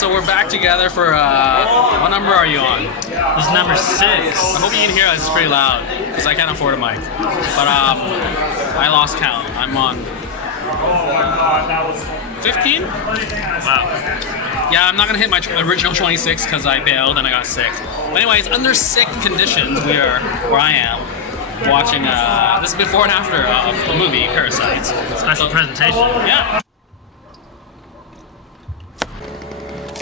so we're back together for, what number are you on? This is number 6. I hope you can hear us, it's pretty loud, because I can't afford a mic. But I lost count. I'm on 15? Wow. Yeah, I'm not gonna hit my original 26 because I bailed and I got sick. But anyways, under sick conditions, we are, where I am, watching, this is before and after of the movie, Parasite. Special presentation. Yeah.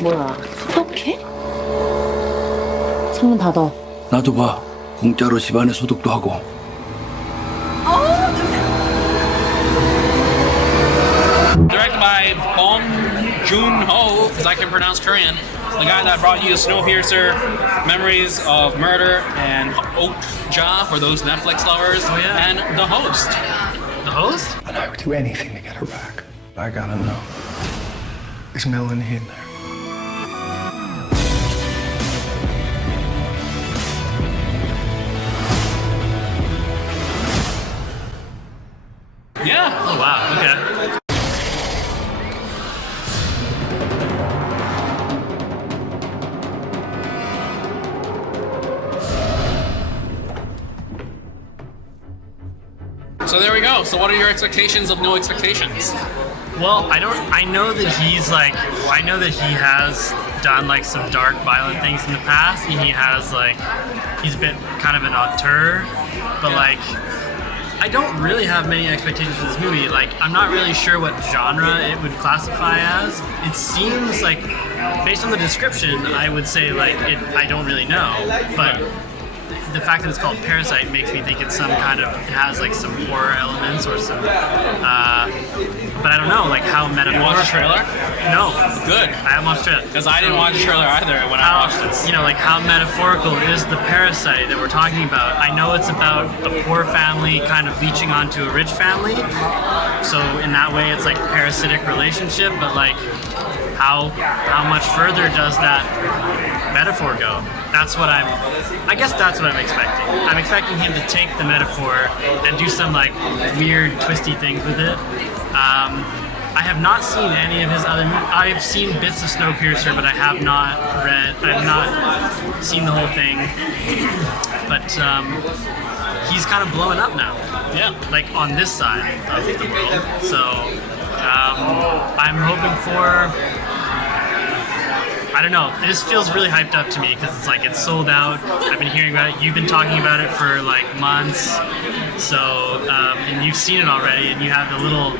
뭐야, 소독해? 창문 닫아. 나도 봐. 공짜로 집안에 소독도 하고. Directed by Bong Joon-ho, because I can pronounce Korean. The guy that brought you Snowpiercer, Memories of Murder, and Okja for those Netflix lovers, Oh, yeah. and The Host. The host? And I would do anything to get her back. I gotta know. Is Melanie in there? Yeah. Oh, wow. Okay. So there we go. So what are your expectations of No Expectations? Well, I know that he's like, I know that he has done like some dark, violent things in the past, and he has like, he's been kind of an auteur, but like, I don't really have many expectations for this movie. Like, I'm not really sure what genre it would classify as. It seems like, based on the description, I would say like, I don't really know, but the fact that it's called Parasite makes me think it's some kind of, it has like some horror elements or some, but I don't know, like how metaphorical. You watched the trailer? No. Good. I haven't watched it. Because I didn't watch the trailer either when I watched this. You know, like how metaphorical is the parasite that we're talking about? I know it's about a poor family kind of leeching onto a rich family, so in that way it's like a parasitic relationship, but like how much further does that metaphor go? That's what I guess that's what I'm expecting. I'm expecting him to take the metaphor and do some like weird twisty things with it. I have not seen any of his other movies. I've seen bits of Snowpiercer, but I have not seen the whole thing. But he's kind of blowing up now. Yeah. Like on this side of the world. So I'm hoping for, I don't know, this feels really hyped up to me because it's like it's sold out. I've been hearing about it. You've been talking about it for like months. So, and you've seen it already and you have the little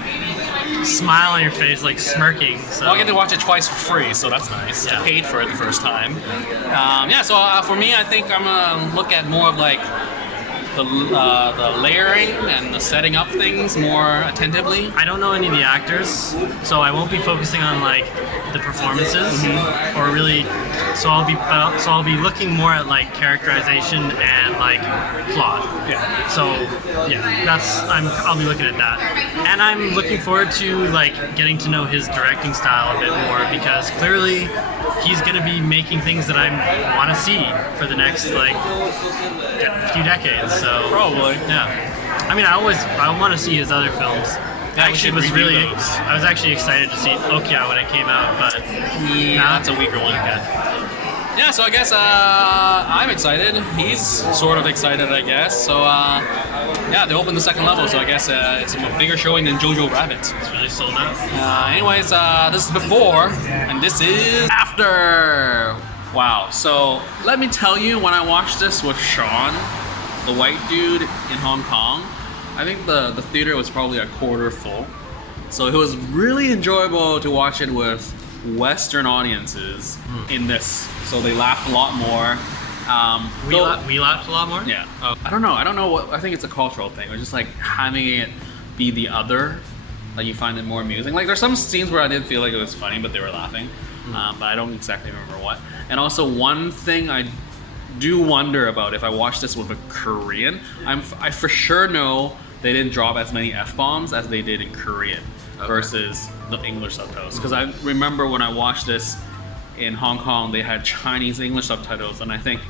smile on your face, like smirking. So. Well, I get to watch it twice for free, so that's nice. Yeah. I paid for it the first time. Yeah, so for me, I think I'm gonna look at more of like the layering and the setting up things more attentively. I don't know any of the actors, so I won't be focusing on like the performances or really. So I'll be looking more at like characterization and like plot. Yeah. So yeah, I'll be looking at that, and I'm looking forward to like getting to know his directing style a bit more because clearly he's gonna be making things that I want to see for the next like few decades. So Probably. yeah. I mean, I want to see his other films. Yeah, we should review those. I was actually excited to see Okja when it came out, but Yeah, that's a weaker one. Yeah, so I guess I'm excited. He's sort of excited, I guess. So yeah, they opened the second level, so I guess it's a bigger showing than Jojo Rabbit. it's really sold out. Anyways, this is before, and this is after. Wow. So let me tell you, when I watched this with Sean, the white dude in Hong Kong, I think the theater was probably a quarter full. So it was really enjoyable to watch it with Western audiences in this. So they laughed a lot more. We laughed a lot more? Yeah. Oh. I don't know what, I think it's a cultural thing. Or just like having it be the other, like you find it more amusing. Like there's some scenes where I did feel like it was funny, but they were laughing. But I don't exactly remember what. And also one thing I do wonder about if I watch this with a Korean, I for sure know they didn't drop as many F-bombs as they did in Korean versus the English subtitles. Because I remember when I watched this in Hong Kong, they had Chinese English subtitles, and I think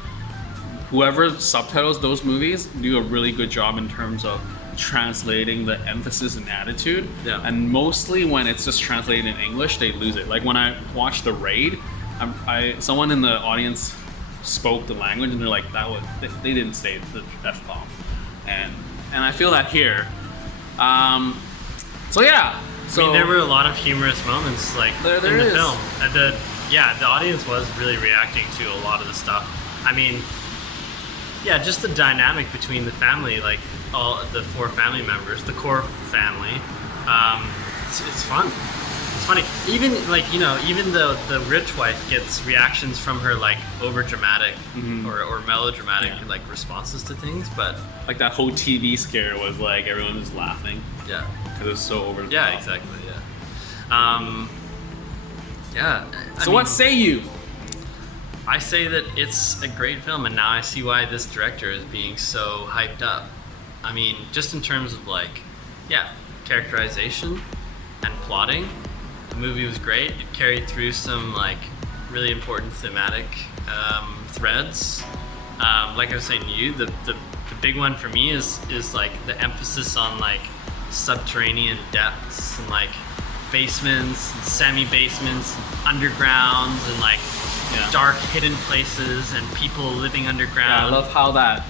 whoever subtitles those movies do a really good job in terms of translating the emphasis and attitude. Yeah. And mostly when it's just translated in English, they lose it. Like when I watched The Raid, someone in the audience spoke the language, and they're like, they didn't say the F-bomb, and I feel that here. So yeah. So I mean, there were a lot of humorous moments like there in the is. film. The audience was really reacting to a lot of the stuff. I mean, yeah, just the dynamic between the family, like all the 4 family members, the core family. It's fun. It's funny. Even like, you know, even though the rich wife gets reactions from her like over dramatic or melodramatic like responses to things, but like that whole TV scare was like everyone was laughing. Yeah. Because it was so over the Yeah, top. exactly. Yeah. Yeah. So what say you? I say that it's a great film, and now I see why this director is being so hyped up. I mean, just in terms of like, characterization and plotting, the movie was great. It carried through some like really important thematic threads. Like I was saying to you, the big one for me is like the emphasis on like subterranean depths and like basements and semi-basements and undergrounds and like dark hidden places and people living underground. Yeah, I love how that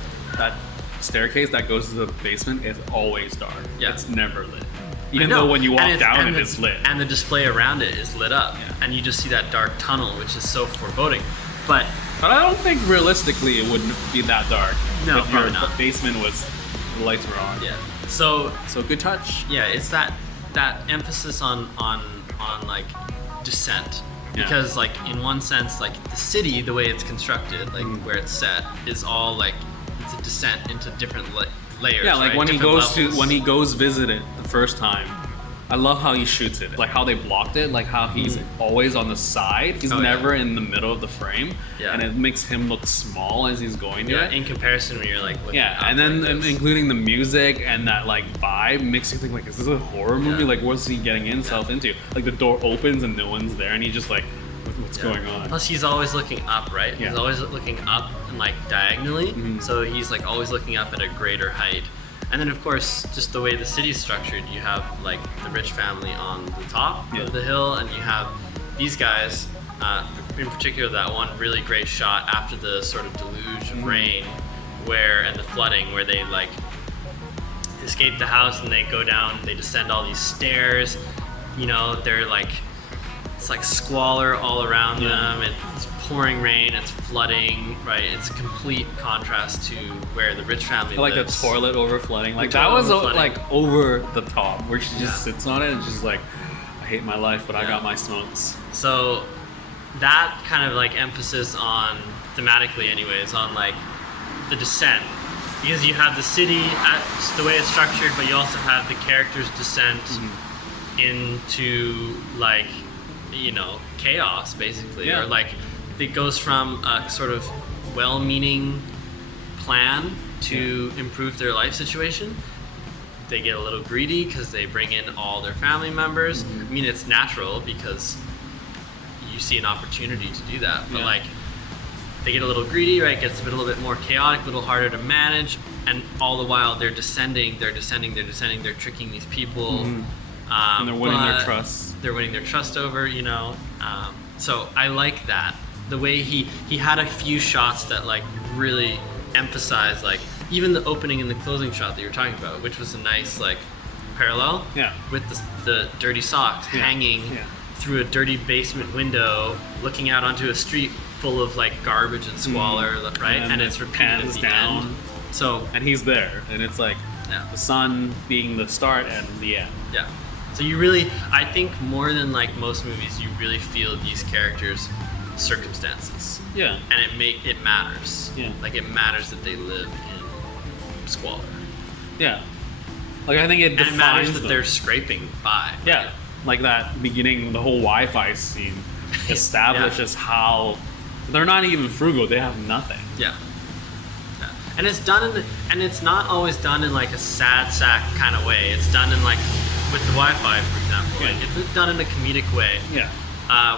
staircase that goes to the basement is always dark. Yeah. It's never lit. Even though when you walk down it is lit. And the display around it is lit up. Yeah. And you just see that dark tunnel, which is so foreboding. But I don't think realistically it wouldn't be that dark. No, if your probably not. basement the lights were on. yeah. So good touch. yeah, it's that emphasis on like descent. Yeah. Because like in one sense, like the city, the way it's constructed, like where it's set, is all like it's a descent into different layers. Yeah, like right? when he Different goes levels. when he goes visit it the first time. I love how he shoots it, like how they blocked it, like how he's always on the side. He's never in the middle of the frame, and it makes him look small as he's going to it. in comparison when you're like looking up And then like this. including the music and that like vibe makes you think like, is this a horror movie? Yeah. Like, what's he getting himself into? Like the door opens and no one's there, and he's just like, what's going on? Plus, he's always looking up, right? Yeah. He's always looking up and like diagonally, so he's like always looking up at a greater height. And then, of course, just the way the city's structured, you have like the rich family on the top of the hill, and you have these guys. In particular, that one really great shot after the sort of deluge of rain, and the flooding, where they like escape the house and they go down, they descend all these stairs. You know, they're like, it's like squalor all around them. It's pouring rain, it's flooding, right? It's a complete contrast to where the rich family Like the lives. toilet over flooding. Like that toilet was over flooding. like over the top, where she just sits on it and just like, I hate my life, but I got my smokes. So that kind of like emphasis on, thematically anyways, on like the descent. Because you have the city, the way it's structured, but you also have the characters' descent into like, you know, chaos basically. Or like, it goes from a sort of well-meaning plan to improve their life situation. They get a little greedy because they bring in all their family members. I mean, it's natural because you see an opportunity to do that. But like, they get a little greedy, right? It gets a little bit more chaotic, a little harder to manage. And all the while they're descending, they're tricking these people. And they're winning their trust. They're winning their trust over, you know. So I like that. The way he had a few shots that like really emphasize like even the opening and the closing shot that you were talking about, which was a nice like parallel with the dirty socks hanging through a dirty basement window, looking out onto a street full of like garbage and squalor, right? And it's repeated at the end. So and he's there, and it's like the sun being the start and the end. Yeah. So you really, I think more than like most movies, you really feel these characters' circumstances. Yeah. And it matters. Yeah. Like it matters that they live in squalor. Yeah. Like I think it And defines it matters that them. they're scraping by. Yeah. Right? Like that beginning, the whole Wi-Fi scene establishes how they're not even frugal. They have nothing. Yeah. And it's done and it's not always done in like a sad sack kind of way. It's done in like, with the Wi-Fi, for example, like it's done in a comedic way. Yeah.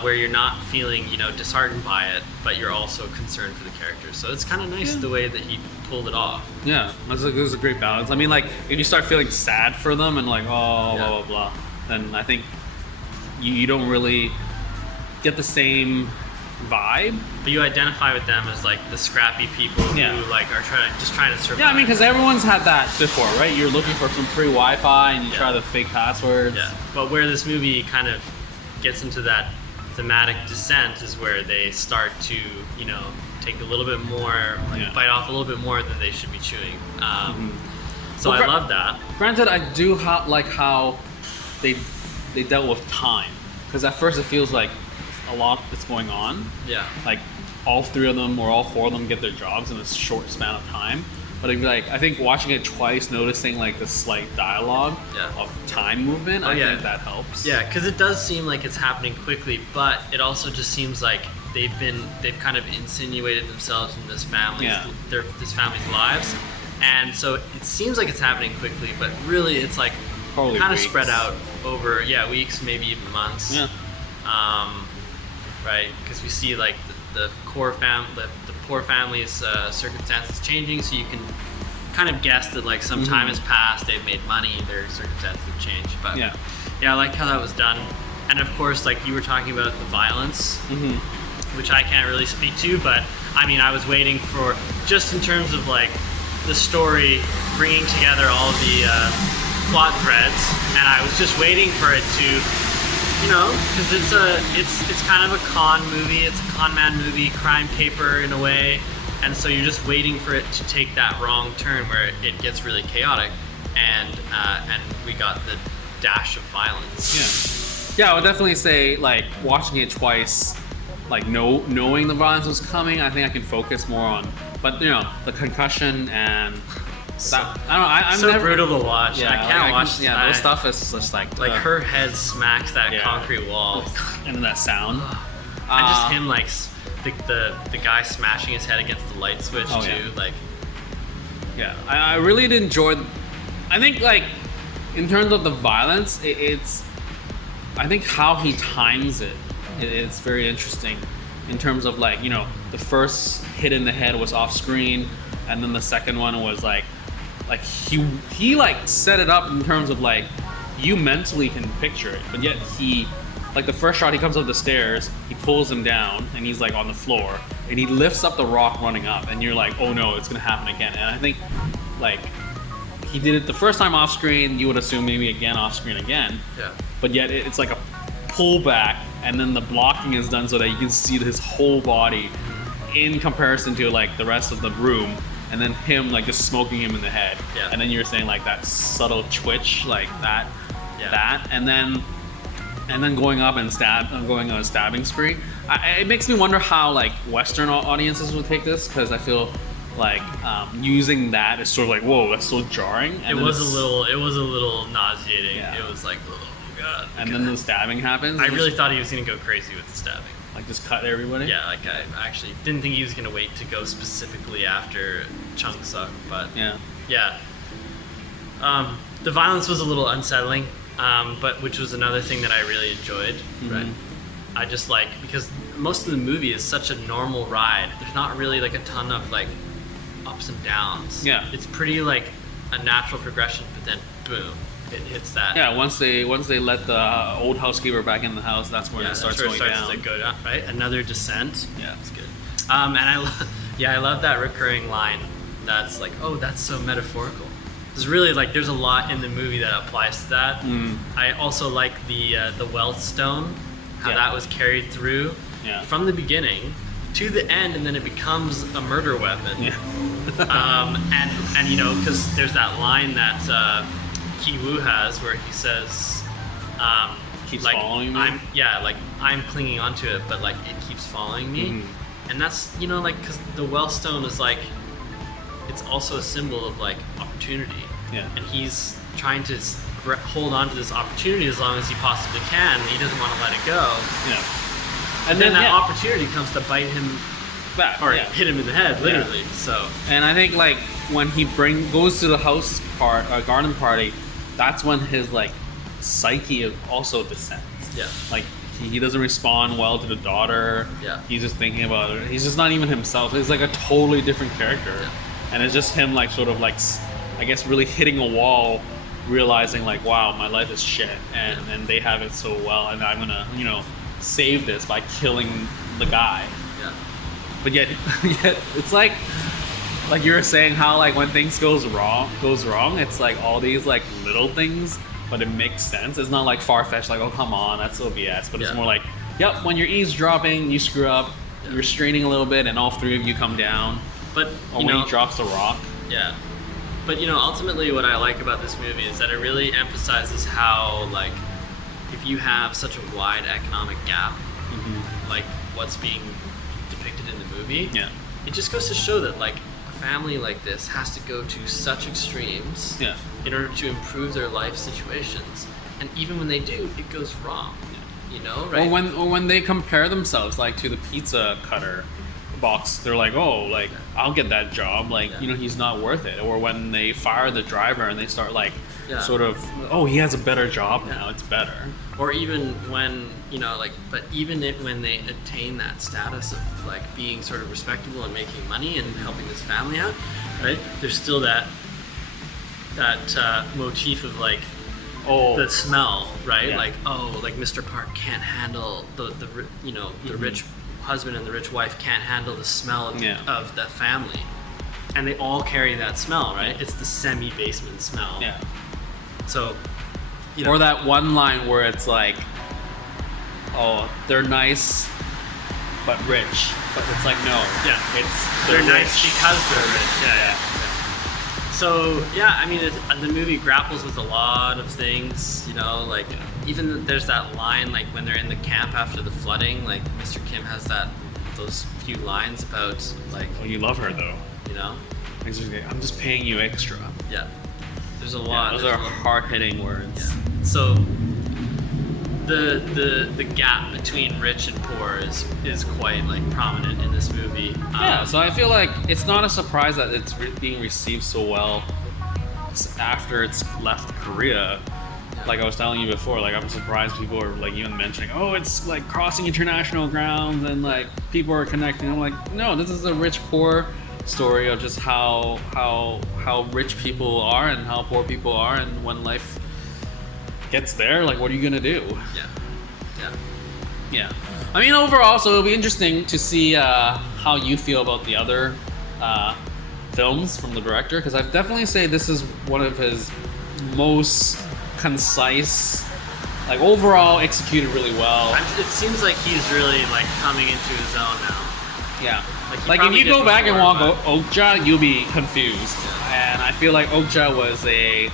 Where you're not feeling, you know, disheartened by it, but you're also concerned for the characters. So it's kind of nice the way that he pulled it off. Yeah, it was a great balance. I mean, like, if you start feeling sad for them and like, blah, blah, blah, then I think you don't really get the same vibe. But you identify with them as like the scrappy people Yeah. who like are trying to survive. Yeah, I mean, because everyone's had that before, right? You're looking for some free Wi-Fi and you try the fake passwords. Yeah, but where this movie kind of gets into that thematic descent is where they start to, you know, take a little bit more, like bite off a little bit more than they should be chewing. So I love that. Granted, I do like how they dealt with time, because at first it feels like a lot that's going on. Yeah. Like all three of them or all four of them get their jobs in a short span of time. But like I think watching it twice, noticing like the slight dialogue of time movement, I think that helps. Yeah, because it does seem like it's happening quickly, but it also just seems like they've kind of insinuated themselves in this family's lives, and so it seems like it's happening quickly, but really it's like Probably kind of weeks. spread out over weeks, maybe even months. Yeah. Right, because we see like the poor family's circumstances changing, so you can kind of guess that like some time has passed, they've made money, their circumstances have changed. But yeah, I like how that was done. And of course, like you were talking about the violence, which I can't really speak to, but I mean, I was waiting for, just in terms of like the story bringing together all the plot threads, and I was just waiting for it to, you know, because it's kind of a con movie, it's a con man movie, crime caper in a way, and so you're just waiting for it to take that wrong turn where it gets really chaotic, and we got the dash of violence. Yeah, I would definitely say like watching it twice, like knowing the violence was coming, I think I can focus more on. But you know, the concussion and that, I don't know. I'm so never, brutal to watch. Yeah, I can't watch. Yeah, those stuff is just like her head smacks that concrete wall, and then that sound. And just him like the guy smashing his head against the light switch too. Like, yeah, I really did enjoy. I think like in terms of the violence, it's. I think how he times it's very interesting in terms of like, you know, the first hit in the head was off screen, and then the second one was like he like set it up in terms of like you mentally can picture it, but yet he, like the first shot he comes up the stairs, he pulls him down and he's like on the floor and he lifts up the rock running up and you're like, oh no, it's gonna happen again. And I think like he did it the first time off screen, you would assume maybe again off screen again. Yeah. But yet it's like a pullback, and then the blocking is done so that you can see his whole body in comparison to like the rest of the room, and then him like just smoking him in the head. Yeah. And then you're saying like that subtle twitch, like that, and then going up and going on a stabbing spree. It makes me wonder how like Western audiences would take this, because I feel like using that is sort of like, whoa, that's so jarring. And it was a little nauseating. Yeah. It was like, oh god. And then the stabbing happens. I really thought he was gonna go crazy with the stabbing. Like just cut everybody. Yeah, like I actually didn't think he was gonna wait to go specifically after Chung Suk, but yeah. The violence was a little unsettling, but which was another thing that I really enjoyed. Right. I just like, because most of the movie is such a normal ride. There's not really like a ton of like ups and downs. Yeah. It's pretty like a natural progression, but then boom, it hits that. Yeah, once they let the old housekeeper back in the house, that's when it starts going down. To go down, right? Another descent. Yeah, it's good. And I love that recurring line. That's like, oh, that's so metaphorical. There's really like, there's a lot in the movie that applies to that. I also like the wealth stone, how that was carried through from the beginning to the end, and then it becomes a murder weapon. And you know, because there's that line that Ki Woo has where he says, keeps like, following me. I'm clinging onto it, but like it keeps following me. And that's, you know, like, because the Wellstone is like, it's also a symbol of like opportunity. And he's trying to hold on to this opportunity as long as he possibly can. He doesn't want to let it go. And then that opportunity comes to bite him back, or hit him in the head, literally. So. And I think like when he goes to the house garden party, that's when his like psyche also descends. Like he doesn't respond well to the daughter. He's just thinking about it. He's just not even himself. He's like a totally different character. And it's just him like sort of like, I guess, really hitting a wall, realizing like, wow, my life is shit, and they have it so well, and I'm gonna, you know, save this by killing the guy. Yeah. But yet it's like you were saying how like when things goes wrong, it's like all these like little things, but it makes sense. It's not like far-fetched, like, oh come on, that's so BS. But it's more like, yep, when you're eavesdropping, you screw up, you're straining a little bit, and all three of you come down. But or when he drops the rock. Yeah. But ultimately what I like about this movie is that it really emphasizes how, like, if you have such a wide economic gap, like what's being depicted in the movie, it just goes to show that, like, a family like this has to go to such extremes in order to improve their life situations. And even when they do, it goes wrong. Right? Or when they compare themselves, like, to the pizza cutter box, they're like, oh, like, I'll get that job, like, he's not worth it. Or when they fire the driver and they start like sort of, oh, he has a better job now, it's better. Or even when but even when they attain that status of like being sort of respectable and making money and helping this family out, right, there's still that motif of like, the smell, right? Like, like Mr. Park can't handle the rich husband and the rich wife can't handle the smell of the family, and they all carry that smell, right? It's the semi-basement smell. Yeah. So, or that one line where it's like, oh, they're nice but rich, but it's like, no, they're rich. nice because they're rich. Yeah. So I mean, the movie grapples with a lot of things, like even there's that line like when they're in the camp after the flooding, like Mr. Kim has those few lines about like, well, you love her though, I'm just paying you extra. Yeah, there's a lot. Those are hard-hitting words. Yeah. So the gap between rich and poor is quite like prominent in this movie. So I feel like it's not a surprise that it's being received so well after it's left Korea. Like I was telling you before, like I'm surprised people are like even mentioning, oh, it's like crossing international grounds and like people are connecting. I'm like, no, this is a rich-poor story of just how rich people are and how poor people are, and when life gets there, like, what are you gonna do? Yeah. I mean, overall, so it'll be interesting to see how you feel about the other films from the director, because I'd definitely say this is one of his most concise, like overall executed really well. It seems like he's really like coming into his own now. Yeah. Like if you go back and watch Okja, you'll be confused. And I feel like Okja was a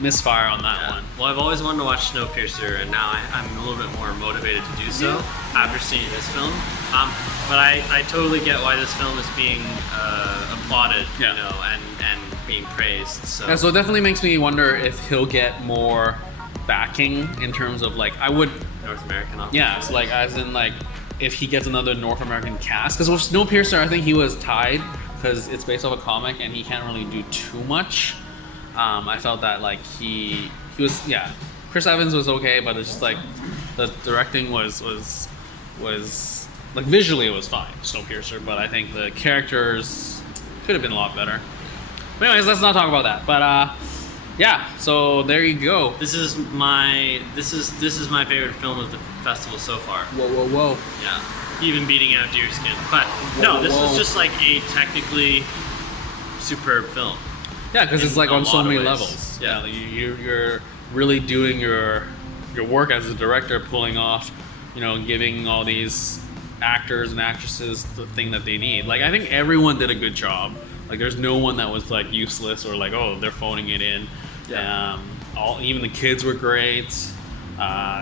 misfire on that one. Well, I've always wanted to watch Snowpiercer, and now I'm a little bit more motivated to do so after seeing this film. But I totally get why this film is being applauded, and being praised. So it definitely makes me wonder if he'll get more backing in terms of like North American. So like as in like if he gets another North American cast, because with Snowpiercer I think he was tied because it's based off a comic and he can't really do too much. I felt that like he was Chris Evans was okay, but it's just like the directing was like visually it was fine, Snowpiercer, but I think the characters could have been a lot better. But anyways, let's not talk about that. But so there you go. This is my favorite film of the festival so far. Whoa. Yeah, even beating out Deerskin. But this was just like a technically superb film. Yeah, because it's like on so many levels. Yeah, you're really doing your work as a director, pulling off, giving all these actors and actresses the thing that they need. Like I think everyone did a good job. Like there's no one that was like useless or like, oh, they're phoning it in. Yeah. Even the kids were great.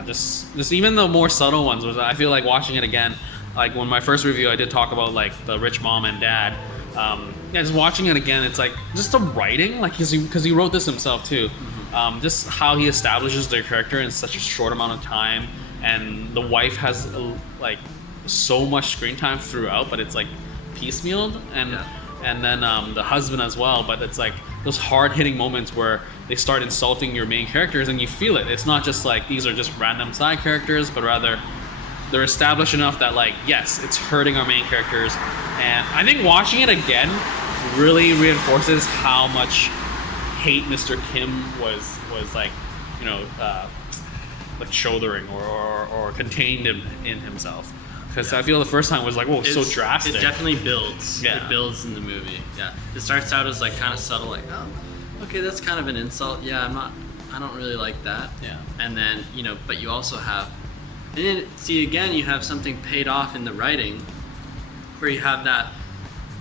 Just even the more subtle ones I feel like watching it again. Like when my first review, I did talk about like the rich mom and dad. Just watching it again, it's like just the writing, like because he wrote this himself too. Just how he establishes their character in such a short amount of time, and the wife has like so much screen time throughout, but it's like piecemealed, and then the husband as well. But it's like those hard-hitting moments where they start insulting your main characters, and you feel it. It's not just like these are just random side characters, but rather they're established enough that like, yes, it's hurting our main characters. And I think watching it again really reinforces how much hate Mr. Kim was like, like shouldering or contained in himself. Because I feel the first time was like, whoa, so drastic. It definitely builds. Yeah. It builds in the movie. Yeah. It starts out as like kind of subtle, like, oh, okay, that's kind of an insult. Yeah, I don't really like that. Yeah. And then, you know, but you also have, and then see again, you have something paid off in the writing, where you have that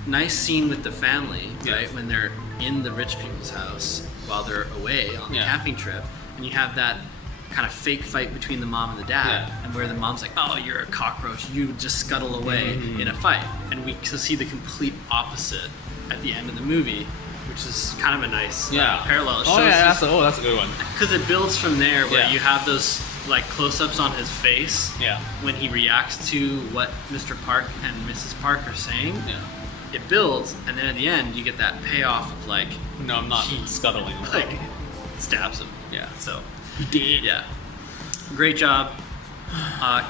nice scene with the family, right, when they're in the rich people's house while they're away on the camping trip, and you have that kind of fake fight between the mom and the dad, and where the mom's like, oh, you're a cockroach, you just scuttle away in a fight, and we see the complete opposite at the end of the movie, which is kind of a nice parallel. It That's a good one. because it builds from there, where you have those like close-ups on his face when he reacts to what Mr. Park and Mrs. Park are saying. It builds, and then at the end you get that payoff of like, no, I'm not scuttling. like stabs him. Yeah. So He did. yeah, great job.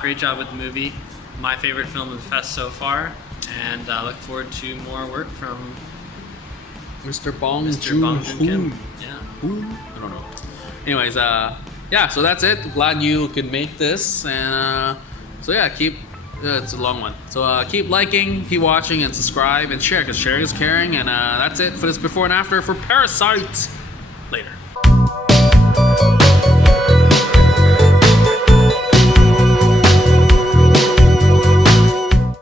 Great job with the movie. My favorite film of the fest so far, and I look forward to more work from Mr. Bong Mr. Bong Joon-ho. Yeah. I don't know. Anyways, so that's it. Glad you could make this, and so yeah, keep. It's a long one, so keep liking, keep watching, and subscribe and share, because sharing is caring. And that's it for this before and after for Parasite. Later.